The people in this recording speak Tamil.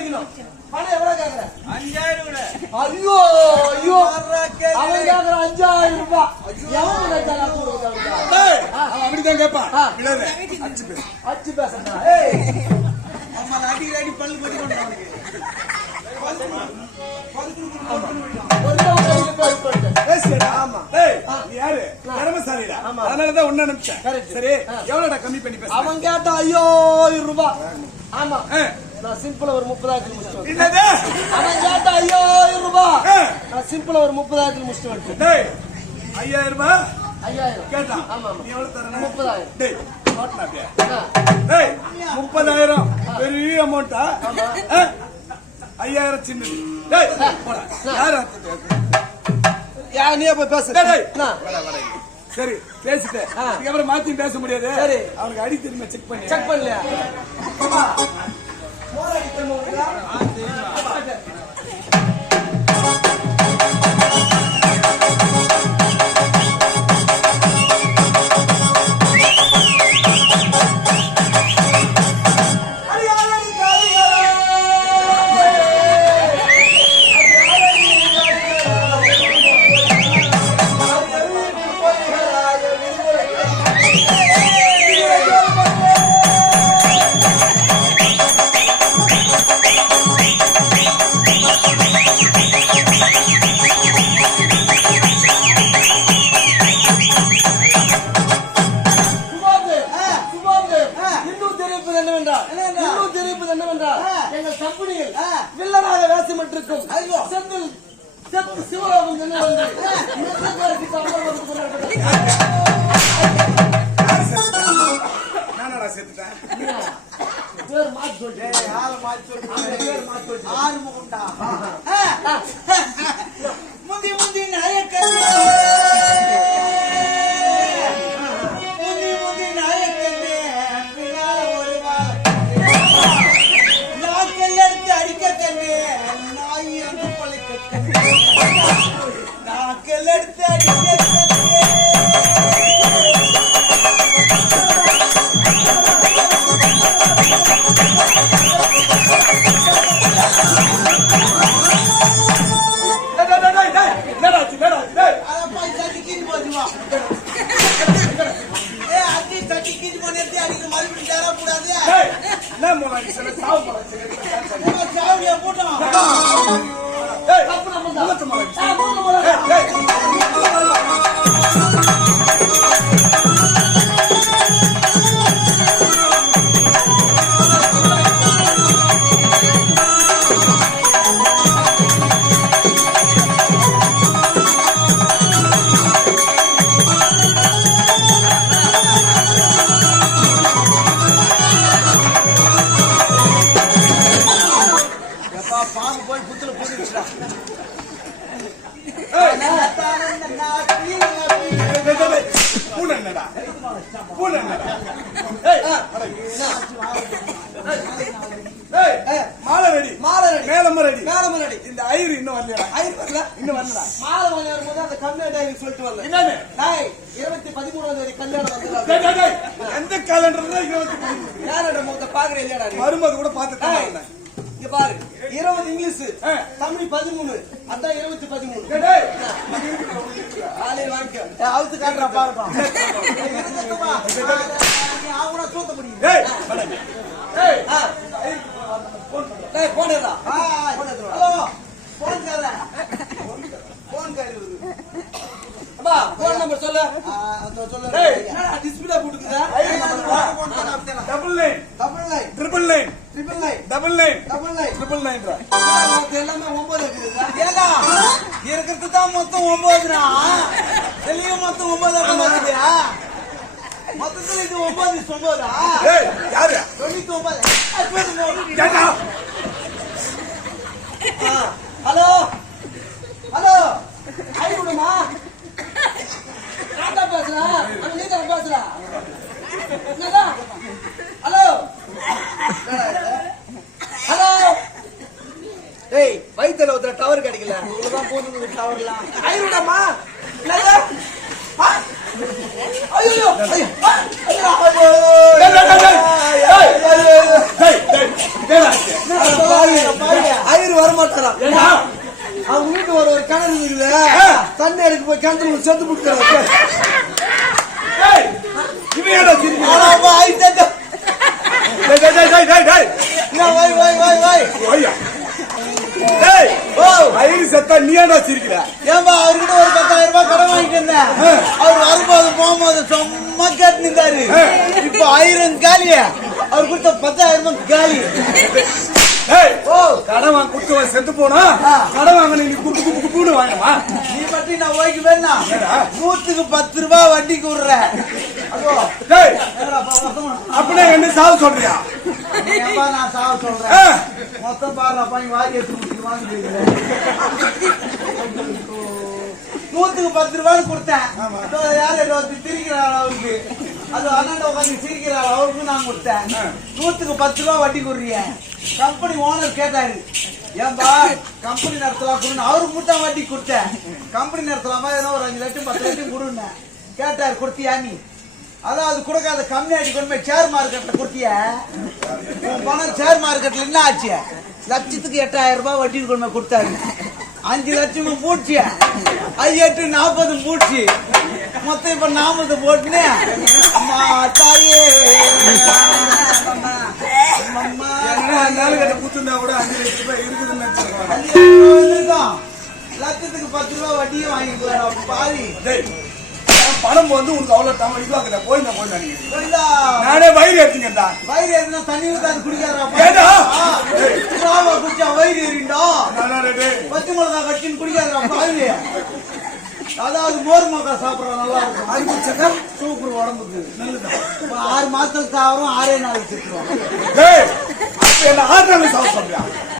யோசிக்கணும் பணம் எவ்வளவு கேக்குற? அஞ்சாயிரம் ஐயோ ஐயோ. அவன் கேக்குற அஞ்சாயிரம் ரூபாய் எவன் அவன் அப்படிதான் கேட்பான். அடிச்சு பேசு. அச்சு பேசுறா ஏய். அம்மா அடி அடி பல்லு பத்தி கொண்டு அவனுக்கு. ஒரு நாள் கையில போய் போயிட்டு பேசுடா ஆமா. டேய் நீ யாரு? திறமைசாலிடா. ஆமா. அதனால தான் உன்ன அனுப்பிச்சேன். Correct. சரி ஆ. எவ்வளவுடா கம்மி பண்ணி பேச அவன் கேட்டா ஐயாயிரம் ரூபாய் ஆமா. நான் சிம்பிளா ஒரு முப்பதாயிரத்துல முடிச்சுட்டு. என்னது? அவன் கேட்டா ஐயாயிரம் ரூபாய். நான் சிம்பிளா ஒரு முப்பதாயிரத்துல முடிச்சுட்டு வந்துட்டேன் டேய் ஐயாயிரம் ரூபாய்? ஐயாயிரம். கேட்டான் ஆமா. நீ எவ்வளவு தரணும் முப்பதாயிரம். டேய் முப்பதாயிரம். பெரிய அமௌண்டா. ஐயாயிரம் சின்னது. டேய் போடா. யாரு நீயே போய் பேசு. சரி பேசிட்டேன். ஆ. இதுக்கப்புறம் மாத்தி பேச முடியாது. அவனுக்கு அடி திரும்ப செக் பண்ணி செக் അടിക്കാൻ നോക്കുക எங்கள் கம்பெனியில் வில்லனாக வேஷமிட்டிருக்கும் செந்தில் செத்து சிவராமன் என்னவென்று மெத்தக்காரருக்கு அமர்வதற்கு கொண்டாடப்பட்டது. நானடா செத்துட்டேன் பேர் மாத்தி சொல்லிட்டேன். ஆறுமுகம்டா முந்தி முந்தி நாயக்கண்ணே முந்தி அடி தட்டி கீழ் போனே அடிக்க மறுபடியும் தர கூடாது என்ன மோனாடி சில சாவு மோனாடி சில சாவியா போட்டோம்? டேய், தப்பு நம்ம தான். முகத்து புத்துல போட்டுச்சுடா டேய், டேய், டேய். பூனை என்னடா? பூனை என்னடா? டேய், டேய், மாலை ரெடி. மாலை ரெடி. மேலமும் ரெடி. மேலமும் ரெடி. இந்த ஐயரு இன்னும் வரலையாடா? ஐயர் வரல? இன்னும் வரலடா. மாலை வாங்கி வரும்போது அந்த கம்மியா டைரி சொல்லிட்டு வரல என்னன்னு? டேய், இருபத்தி பதிமூணாம் தேதி கல்யாணம் டேய். எந்த காலண்டர்ல இருபத்தி மூணு? யாரோட முகத்தை பாக்குற இல்லையாடா நீ? மருமக கூட வந்தேன். இங்க பாரு இருபது இங்கிலீஷ். தமிழ் பதிமூணு. அதான் இருபத்தி பதிமூணு. அவுத்து காட்டுறா பாருப்பா. அவங்கள தூத்த முடியும் போனேடா ஹலோ போன் கார? போன் காரி அப்பா போன் நம்பர் சொல்லு. சொல்லு. டிஸ்பிளே வருதுயா மொத்தத்துல இது ஒன்பது ஒன்பதா யாரு? தொண்ணூத்தி ஒன்பது? ஹலோ? ஹலோ? ஐ விடுமா நான் தான் நீ தான் பேசுற? என்னதான் ஹலோ? ஹலோ? டேய் வயித்துல ஒருத்தர டவர் கிடைக்கல. இவ்வளவுதான் போகுது டவர்லாம் ஐ விடமா? ஐயோ ஐயோ ஆ! ஐயோ! டேய், டேய், டேய், டேய். டேய், டேய். ஐயர் வர மாட்டாரா ஏண்டா? அவங்க வீட்டு ஒரு ஒரு கிணறு இருக்குது தண்ணி எடுக்க போய் கிணத்துல செத்து விட்டுறாரு ஐயரு செத்தா நீ ஏன்டா சிரிக்கிற? ஏன்பா அவர்கிட்ட ஒரு பத்தாயிரம் ரூபாய் கடன் வாங்கிட்டு இருந்தேன் அவர் வரும்போது போகும்போது சும்மா கேட்டு நின்றாரு இப்போ ஆயிரம் காலி அவர் கொடுத்த பத்தாயிரம் ரூபாய் காலி. கடன் வாங்க செத்து போனா? கடன் வாங்க நீ குப்பு குப்புன்னு வாங்கணுமா நீ மட்டும் நான் ஓய்க்கு வேணாம் நூத்துக்கு பத்து ரூபாய் வட்டிக்கு விடுற அதோ. டேய் என்னடா பா, மொத்தமா? அப்படியே என்ன சாவு சொல்றியா? ஏன்பா நான் சாவ. சொல்றேன். மொத்தம் பாரு அப்பா நீ வாங்கி எடுத்து வாங்கி நூத்துக்கு பத்து ரூபான்னு கொடுத்தேன். அதோ யார் ஒருத்தி சிரிக்கிறாள் அவருக்கு அது அண்ணன் உட்காந்து சிரிக்கிறாள் அவருக்கும் நான் கொடுத்தேன். நூத்துக்கு பத்து ரூபா வட்டி கொடுறீங்க கம்பெனி ஓனர் கேட்டாரு. ஏன்பா கம்பெனி நடத்தலாம் கொடுன்னு. அவருக்கு மட்டும் வட்டி கொடுத்தேன். கம்பெனி நடத்தலாமா? ஏதோ ஒரு அஞ்சு லட்சம் பத்து லட்சம் கொடுன்னு. கேட்டாரு கொடுத்தியா நீ? அதான் அது கொடுக்காத கம்மியாடி கொண்டு போய் ஷேர் மார்க்கெட்ல கொடுத்திய? உன் பணம் ஷேர் மார்க்கெட்ல என்ன ஆச்சு? லட்சத்துக்கு எட்டாயிரம் ரூபாய் வட்டி கொண்டு போய் கொடுத்தாரு. அஞ்சு லட்சமும் மூச்சு. அது எட்டு நாற்பது மூச்சு. மொத்தம் இப்ப நாற்பது போட்டுனே. அம்மா தாயே. அம்மா, நாலு கட்ட குத்துனா கூட அஞ்சு லட்சம் ரூபாய் இருக்குதுன்னு. லட்சத்துக்கு பத்து ரூபாய் வட்டியும் வாங்கிக்கலாம் பாவி. என் பணம் வந்து உனக்கு அவ்வளவு தம இதுவாக்குதா போய் நான் போய் நினைக்கிறேன் புரியுதா? நானே வயிறு எடுத்துங்கடா வயிறு ஏறினா தண்ணி ஊத்தாது? ராவா குடிச்சா வயிறு ஏறிண்டா பச்சை மிளகா கட்டின்னு குடிக்காதா பாவி அதாவது மோர் மிளகா சாப்பிடுறா நல்லா இருக்கும். குடிச்சா சூப்பர் உடம்புக்கு. இப்ப ஆறு மாசத்துக்கு சாவரம் ஆறே அப்ப என்ன ஆறு நாள் சாவு சொல்றியா?